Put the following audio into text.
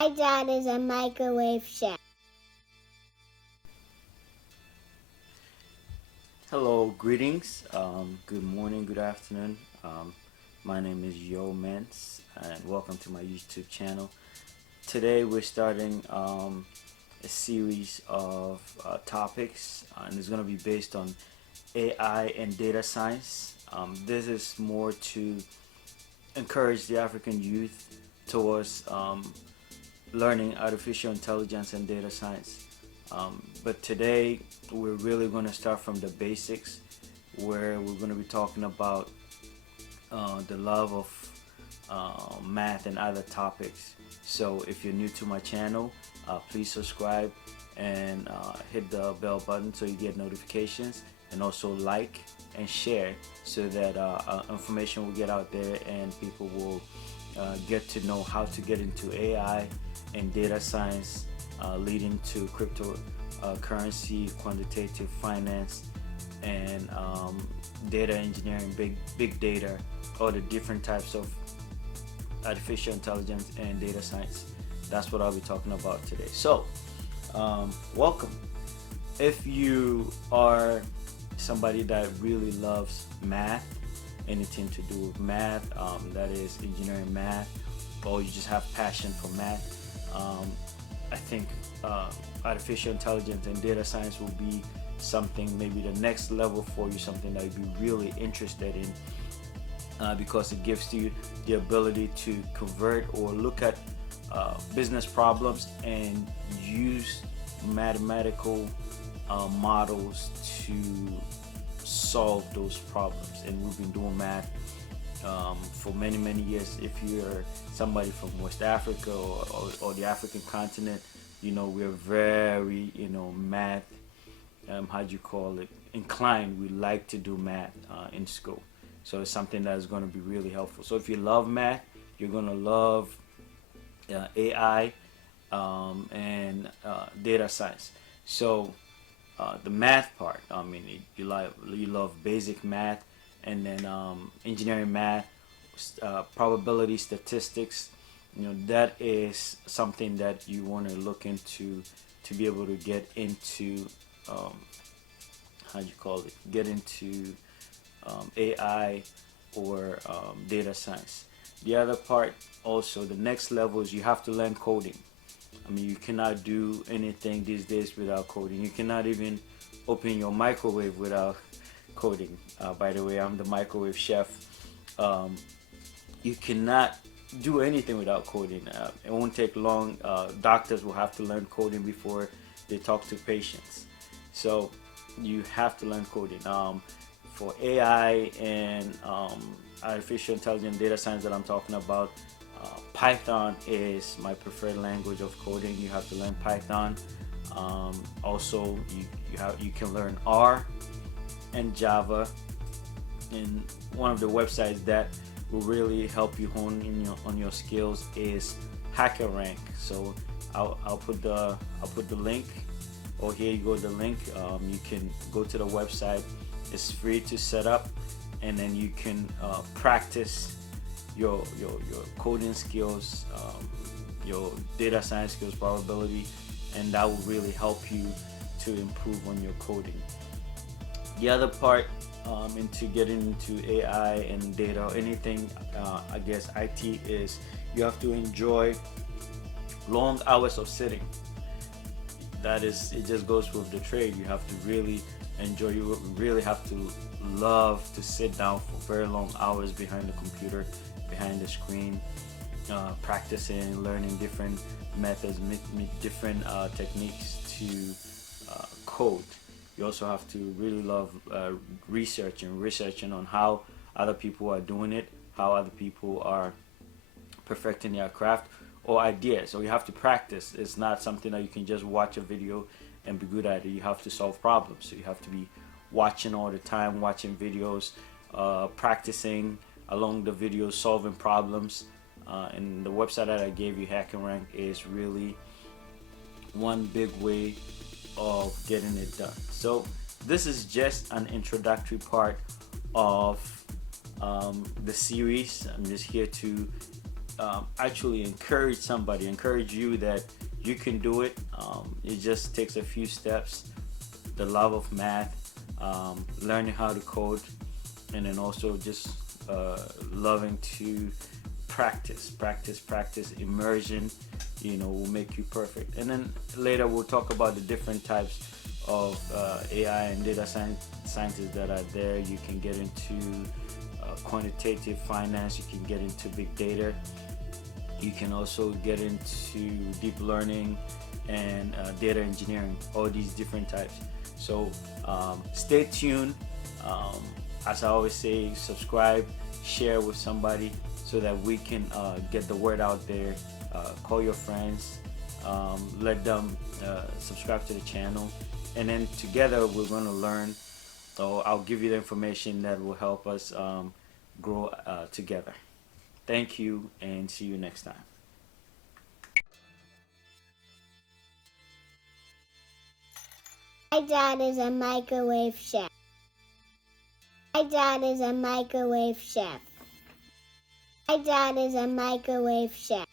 My dad is a microwave chef. Hello, greetings. Good morning, good afternoon. My name is Yeomens, and welcome to my YouTube channel. Today, we're starting a series of topics, and it's going to be based on AI and data science. This is more to encourage the African youth towards learning artificial intelligence and data science. But today we're really going to start from the basics, where we're going to be talking about the love of math and other topics. So if you're new to my channel, please subscribe and hit the bell button so you get notifications, and also like and share so that information will get out there and people will get to know how to get into AI and data science, leading to cryptocurrency, quantitative finance, and data engineering, big data, all the different types of artificial intelligence and data science. That's what I'll be talking about today. So, welcome. If you are somebody that really loves math, anything to do with math, that is engineering math, or you just have passion for math, I think artificial intelligence and data science will be something, maybe the next level for you, something that you'd be really interested in, because it gives you the ability to convert or look at business problems and use mathematical models to solve those problems. And we've been doing math for many years. If you're somebody from West Africa or the African continent, we're very math, how do you call it, inclined. We like to do math in school, so it's something that is going to be really helpful. So if you love math, you're going to love AI and data science. So the math part, you love basic math, and then engineering math, probability statistics. That is something that you want to look into to be able to get into how do you call it? Get into AI or data science. The other part, also, the next level is you have to learn coding. You cannot do anything these days without coding. You cannot even open your microwave without coding. By the way, I'm the microwave chef. You cannot do anything without coding. It won't take long. Doctors will have to learn coding before they talk to patients. So you have to learn coding. For AI and artificial intelligence data science that I'm talking about, Python is my preferred language of coding. You have to learn Python. Also, you can learn R and Java. And one of the websites that will really help you hone in on your skills is HackerRank. So I'll put the link, or here you go, the link. You can go to the website. It's free to set up, and then you can practice your coding skills, your data science skills, probability, and that will really help you to improve on your coding. The other part, into getting into AI and data or anything, I guess IT, is you have to enjoy long hours of sitting. That is, it just goes with the trade. You have to really enjoy. You really have to love to sit down for very long hours behind the computer, behind the screen, practicing, learning different methods, different techniques to code. You also have to really love researching on how other people are doing it, how other people are perfecting their craft or ideas. So you have to practice. It's not something that you can just watch a video and be good at it. You have to solve problems. So you have to be watching all the time, watching videos, practicing along the videos, solving problems. And the website that I gave you, HackerRank, is really one big way of getting it done. So this is just an introductory part of the series. I'm just here to actually encourage you that you can do it. It just takes a few steps. The love of math, learning how to code, and then also just loving to practice. Immersion, will make you perfect. And then later we'll talk about the different types of AI and data scientists that are there. You can get into quantitative finance, you can get into big data, you can also get into deep learning and data engineering, all these different types. So stay tuned. As I always say, subscribe, share with somebody so that we can get the word out there. Call your friends, let them subscribe to the channel, and then together we're going to learn. So I'll give you the information that will help us grow together. Thank you, and see you next time. My dad is a microwave chef. My dad is a microwave chef. My dad is a microwave chef.